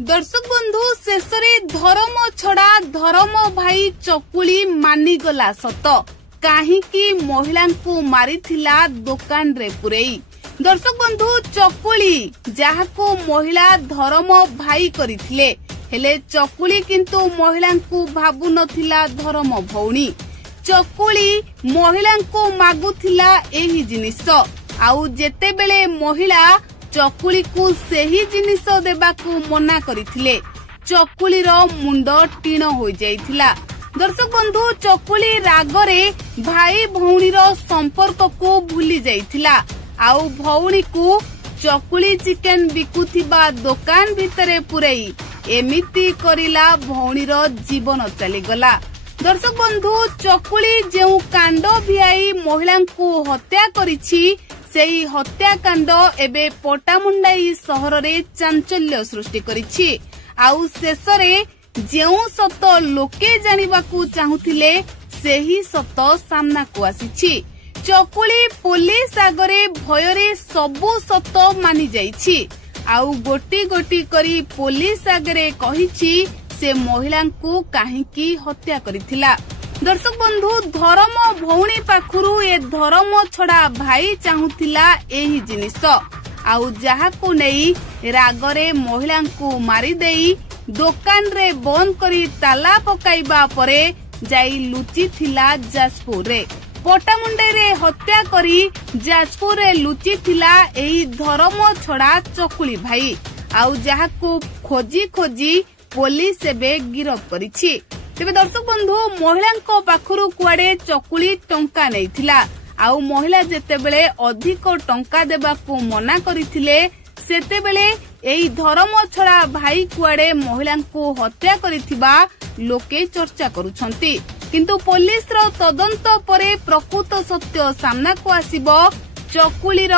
दर्शक बंधु शेष धर्म छड़ा धर्म भाई चकुली मानिगला सत कहीं महिला को मारिथिला दुकान रे पुरेई। दर्शक बंधु चकुली जहाको महिला धर्म भाई करथिले हेले चकुली किंतु महिला को भाबु नथिला धर्म भौणी। चकुली महिला को मागुथिला एही जिनिस आउ जेते बेले महिला चकुली को सेही जिनिस देबाकू मना करिथिले चकुलीर मुंड टीण हो जाइथिला। दर्शक बंधु चकुली रागरे भाई भौणीर संपर्क को भूली जाइथिला आउ भौणी को चकुली चिकेन बिकुथिबा दुकान भितरे पुरेई एमिति करिला भौणीर जीवन चलीगला। दर्शक बंधु चकुली जेउ कांड भियाई महिला को हत्या करिछि सेही हत्याकांड एबे पटामुंडाई सहर रे चांचल्य सृष्टि करिछि आउ शेषरे जेउ सत लोके जानिबाकू चाहुथिले सेही सत सामना को आसीछि। चकुली पुलिस आगरे भयरे सबु सत मानि जाइछि आउ गोटी गोटी करी पुलिस आगरे कहिछि से महिला को काहेकि हत्या करिथिला। दर्शक बंधु धर्म भौणी पाखुरु ए धर्म छड़ा भाई चाहुथिला एही जिनिस आउ जहाकू नेई रागरे महिला को मारी देई दुकान रे बंद करी ताला पकाइबा परे जाई लुचि थिला जाजपुर रे। पटामुंडे रे हत्या करी जाजपुर रे लुचि थिला एही धर्म छड़ा चकुली भाई आउ जहाकू खोजी खोजी पुलिस एबे गिरफ करिछि। तेबे दर्शक बंधु महिला पाखुरु कुआडे चकुली टंका नैथिला आउ महिला जेतेबेले अधिक टंका देबाकू मना करिथिले सेतेबेले एई धर्म छड़ा भाई कुआडे महिला को हत्या करिथिबा लोके चर्चा करुछंती किंतु पुलिस रो तदंत परे प्रकृत सत्य सामना को आसीबो चकुलीर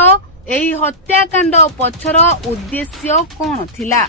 एई हत्याकांड पछर उद्देश्य कोन थिला।